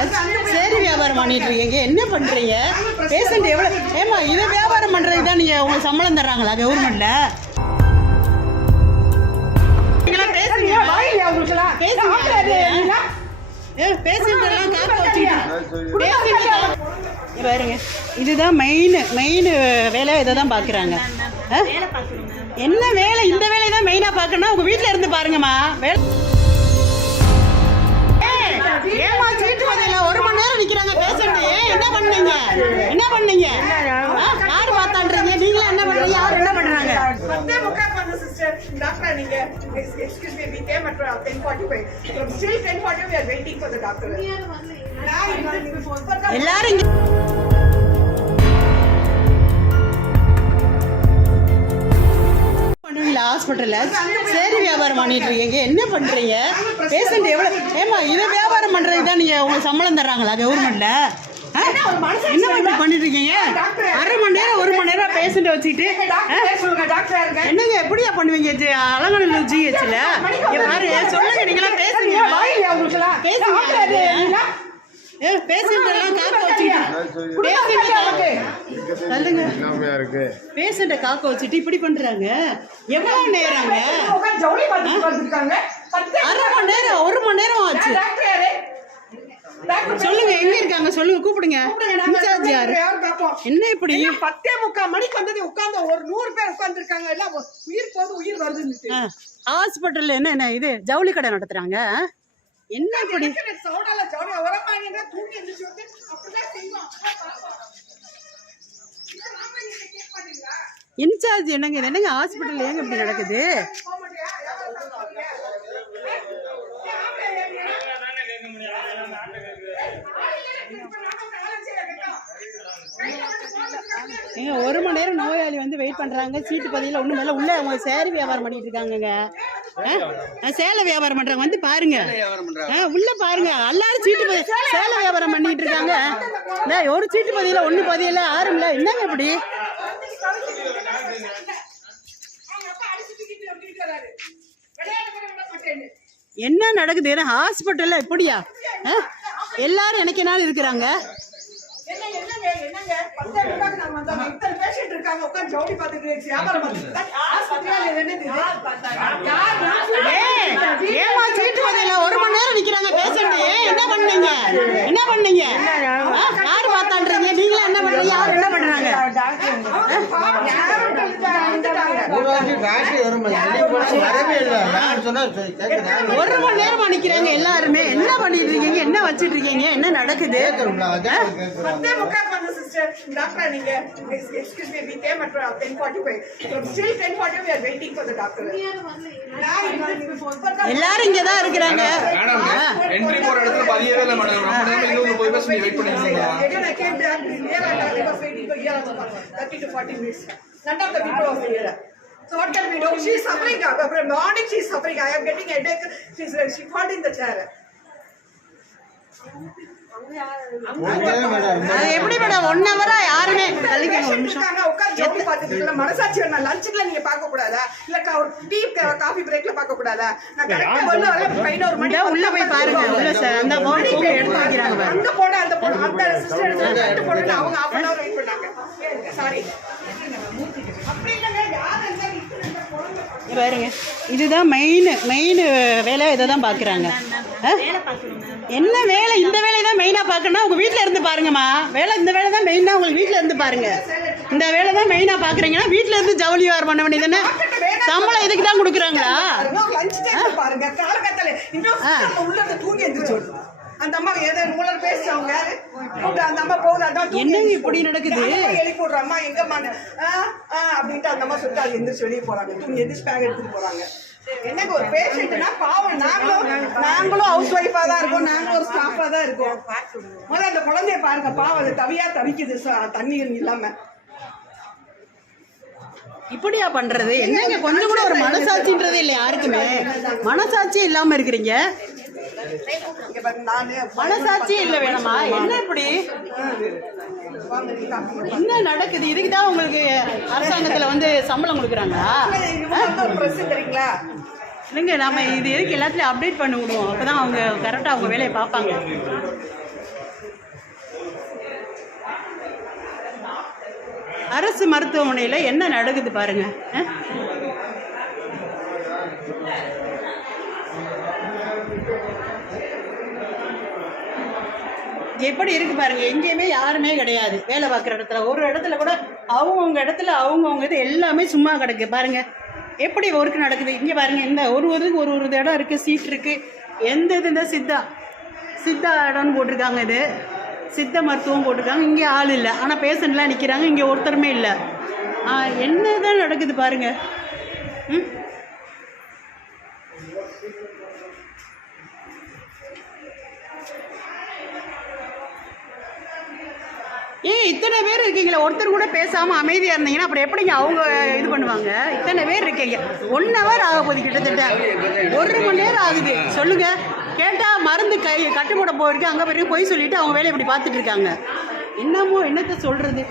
ஹாஸ்பிட்டல்ல சேரி வியாபாரம் பண்ணிட்டு இருக்கீங்க, என்ன பண்றீங்க? பேஷண்ட் எவ்வளவு? ஏமா இதை வியாபாரம் பண்றதுக்கு தான் நீங்க உங்களுக்கு சம்பளம் தர்றாங்களா கவர்மெண்ட்ல? பாருங்க, இதுதான் மெயின் வேலை. இதை தான் பாக்குறாங்க. என்ன வேலை? இந்த வேலையை தான் மெயினா பாக்கணும். உங்க வீட்டுல இருந்து பாருங்கம்மா. ஏமா சீட்டு வதையில 1 மணி நேரம் நிக்கிறாங்க பேஷண்ட். என்ன பண்ணீங்க? என்ன பண்ணீங்க? யார் பார்த்தான்றீங்க? நீங்களே என்ன பண்றீங்க? யார் என்ன பண்றாங்க? Doctor, excuse me, we came at 10:45. From still 10:40 we are waiting for the doctor. எல்லாரும் இங்க ஹாஸ்பிட்டல்ல சேரி வியாபாரம் பண்ணிட்டு இருக்கீங்க, என்ன பண்றீங்க? பேஷண்ட் எவ்வளவு? ஏமா இதை வியாபாரம் பண்றதுக்கு தான் நீங்க உங்களுக்கு சம்பளம் தர்றாங்களா கவர்மெண்ட்ல? என்ன இப்படி பண்ணிட்டு இருக்கீங்க? 1/2 மணி நேரம் 1 மணி நேரம் பேஷண்ட் வச்சுக்கிட்டு என்னங்க எப்படியா பண்ணுவீங்க? அலங்கநல்லூர் ஜிஹெச்ல யாரு சொல்லுங்க. நீங்களாம் பேசுங்க. பேஷண்ட் எல்லாம் காக்க வச்சுக்கிட்டு பேஷண்ட காக்க வச்சுட்டு இப்படி பண்றாங்க. எவ்வளவு நேரங்க? 1/2 மணி நேரம் 1 மணி நேரம் ஆச்சு. சொல்லுங்க, எங்க இருக்காங்க? சொல்லுங்க, கூப்பிடுங்க. என்ன இப்படி 10:45 மணிக்கு வந்தது உட்கார்ந்து ஒரு 100 பேர் உட்கார்ந்து இருக்காங்க. எல்லாம் உயிர் போது உயிர் வருது. ஹாஸ்பிட்டல்ல என்ன இது ஜவுளி கடை நடத்துறாங்க? என்ன இப்படி இன்சார்ஜ் என்னங்க? இது என்னங்க ஹாஸ்பிட்டல் ஏங்க இப்படி நடக்குது? ஏங்க 1 மணி நேரம் நோயாளி வந்து வெயிட் பண்றாங்க. சீட்டு பதில ஒண்ணு மேல உள்ள அவங்க சேரி வியாபாரம் பண்ணிட்டு இருக்காங்க. சேலை வியாபாரம் பண்றாங்க. வந்து பாருங்க, உள்ள பாருங்க. எல்லாரும் சீட்டு சேலை வியாபாரம் பண்ணிட்டு இருக்காங்க. ஒரு சீட்டு பதில ஒண்ணு பதில ஆறும்ல. என்னங்க இப்படி? என்ன நடக்குது ஹாஸ்பிட்டல்ல? இப்படியா எல்லாரும் எனக்கு நாள் இருக்கிறாங்க? ஏமா சீட்டு வதையில 1 மணி நேரம் நிக்கிறாங்க பேஷண்ட். என்ன பண்ணீங்க? என்ன பண்ணீங்க? யார் பார்த்தான்றீங்க? நீங்களே என்ன பண்றீங்க? யார் என்ன பண்றாங்க? 1 மணி நேரமா நிக்கிறாங்க எல்லாருமே. என்ன பண்ணிட்டு இருக்கீங்க? என்ன வச்சிட்டு இருக்கீங்க? என்ன நடக்குது? 10:45 sister. Doctor, excuse me, we came at 10:45. From still 10:40 we are waiting for the doctor. எல்லாரும் இங்க தான் இருக்காங்க. என்ட்ரி போற இடத்துல பதியவே இல்ல மேடம். ரொம்ப நேரம் இங்க வந்து போய் பேசி வெயிட் பண்ணிட்டு இருக்காங்க. Again I came back here and I was waiting for here 30 to 40 minutes. None of the people was here. So what can we do? She is suffering. From morning she is suffering. I am getting headache. She fought in the chair. எப்படி madam 1 Howrah யாருமே மனசாட்சி லஞ்சுக்குள்ள நீங்க பார்க்க கூடாதா? இல்ல tea coffee பிரேக்ல பார்க்க கூடாதா? உள்ள போய் பாருங்க. அந்த எடுத்து வைக்கிறாங்க. அந்த போன அந்த சிஸ்டர் போட்டு அவங்க 1/2 hour வெயிட் பண்ணாங்க. சாரி அப்படி இல்லங்க. யாரு பாருங்க, இதுதான் மெயின் வேலை. இதை தான் பாக்குறாங்க. என்ன வேலை? இந்த வேலையை தான் மெயினா பாக்கணும். உங்க வீட்டுல இருந்து பாருங்கம்மா. வேலை இந்த வேலை தான் மெயினா. உங்களுக்கு வீட்டுல இருந்து பாருங்க. இந்த வேலை தான் மெயினா பாக்குறீங்கன்னா வீட்டுல இருந்து ஜவுளி வியாபாரம் பண்ண வேண்டியது. சம்பளம் இதுக்கு தான் கொடுக்குறாங்களா? பாருங்க காலகட்டத்துல இன்னும் உள்ள தூங்கி எந்திரிச்சு அந்த அம்மா ஏதோ மூலர் பேசுறவங்க அந்த அம்மா போகுது. அதான் என்னங்க இப்படி நடக்குது? எழுப்பி போடுற அம்மா எங்கம்மா அப்படின்ட்டு அந்த அம்மா சொல்லிட்டு அது எந்திரிச்சு வெளியே போறாங்க. தூங்கி எந்திரிச்சு பேக் எடுத்துட்டு போறாங்க. என்னங்க ஒரு பேஷண்ட்னா பாவம். நாங்களும் ஹவுஸ் ஒய்ஃபா தான் இருக்கோம். நாங்களும் ஒரு ஸ்டாஃபா தான் இருக்கோம். முதல்ல அந்த குழந்தைய பாருங்க, பாவம் அது தவிக்குது தண்ணி இல்லாம. இப்படியா பண்றது? என்னங்க கொஞ்சம் கூட ஒரு மனசாட்சின்றதே இல்லை யாருக்குமே. மனசாட்சியே இல்லாம இருக்கிறீங்க. மனசாட்சியே இல்ல வேணாமா? என்ன இப்படி என்ன நடக்குது? இதுக்குதான் உங்களுக்கு அரசாங்கத்துல வந்து சம்பளம் கொடுக்குறாங்களா? இல்லைங்க, நாம இது எதுக்கு எல்லாத்துலயும் அப்டேட் பண்ணி விடுவோம். அப்பதான் அவங்க கரெக்டா அவங்க வேலையை பார்ப்பாங்க. அரசு மருத்துவமனையில் என்ன நடக்குது பாருங்க. எப்படி இருக்கு பாருங்க. எங்கேயுமே யாருமே கிடையாது வேலை பார்க்குற இடத்துல. ஒரு இடத்துல கூட அவங்கவுங்க இடத்துல அவங்கவுங்க இது எல்லாமே சும்மா கிடக்கு பாருங்க. எப்படி ஒர்க் நடக்குது இங்கே பாருங்க. இந்த ஒரு இடம் இருக்குது, சீட் இருக்குது. எந்த இது இந்த சித்தா இடம்னு போட்டிருக்காங்க. இது சித்த மருத்துவம் போட்டிருக்காங்க. இங்கே ஆள் இல்லை, ஆனால் பேஷண்ட்லாம் நிற்கிறாங்க. இங்கே ஒருத்தருமே இல்லை. என்ன தான் நடக்குது பாருங்க. ஏன் இத்தனை பேர் இருக்கீங்களா? ஒருத்தர் கூட பேசாமல் அமைதியாக இருந்தீங்கன்னா அப்புறம் எப்படிங்க அவங்க இது பண்ணுவாங்க? இத்தனை பேர் இருக்கீங்க. 1 hour ஆக போகுது, கிட்டத்தட்ட 1 மணி நேரம் ஆகுது. சொல்லுங்க. கேட்டால் மருந்து கட்டு போட போயிருக்கு, அங்கே போய் போய் சொல்லிட்டு அவங்க வேலையை இப்படி பார்த்துட்டு இருக்காங்க. என்னத்தை சொல்றது?